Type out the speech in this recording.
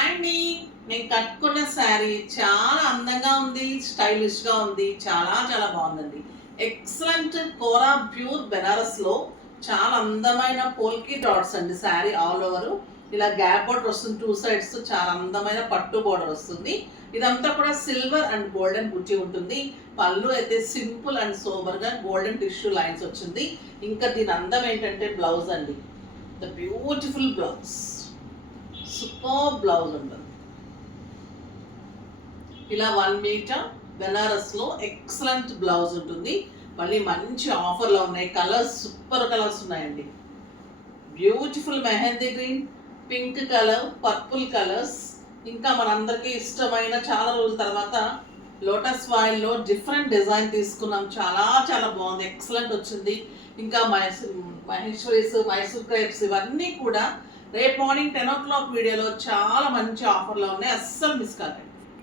Hi అండి, నేను కట్టుకున్న శారీ చాలా అందంగా ఉంది, స్టైలిష్గా ఉంది, చాలా చాలా బాగుందండి. ఎక్సలెంట్ కోరా ప్యూర్ బెనారస్లో చాలా అందమైన పోల్కి డాట్స్ అండి. శారీ ఆల్ ఓవర్ ఇలా గ్యాప్ బోర్డర్ వస్తుంది, టూ సైడ్స్ చాలా అందమైన పట్టు బోర్డర్ వస్తుంది. ఇదంతా కూడా సిల్వర్ అండ్ గోల్డెన్ బుట్టి ఉంటుంది. పళ్ళు అయితే సింపుల్ అండ్ సోబర్గా గోల్డెన్ టిష్యూ లైన్స్ వచ్చింది. ఇంకా దీని అందం ఏంటంటే బ్లౌజ్ అండి, the beautiful blouse, super blouse ఉంటుంది. ఇలా 1 మీటర్ బెనారస్లో ఎక్సలెంట్ బ్లౌజ్ ఉంటుంది. మళ్ళీ మంచి ఆఫర్లో ఉన్నాయి. కలర్స్ సూపర్ కలర్స్ ఉన్నాయండి. Beautiful mehndi green, pink colour, purple colours, ఇంకా మనందరికీ ఇష్టమైన చాలా రోజుల తర్వాత లోటస్ వాయిల్లో డిఫరెంట్ డిజైన్ తీసుకున్నాం. చాలా చాలా బాగుంది, ఎక్సలెంట్ వచ్చింది. ఇంకా మహేశ్వరీస్, మైసూర్ క్రేప్స్ ఇవన్నీ కూడా రేపు మార్నింగ్ 10 o'clock వీడియోలో చాలా మంచి ఆఫర్లో ఉన్నాయి. అస్సలు మిస్ కాకండి.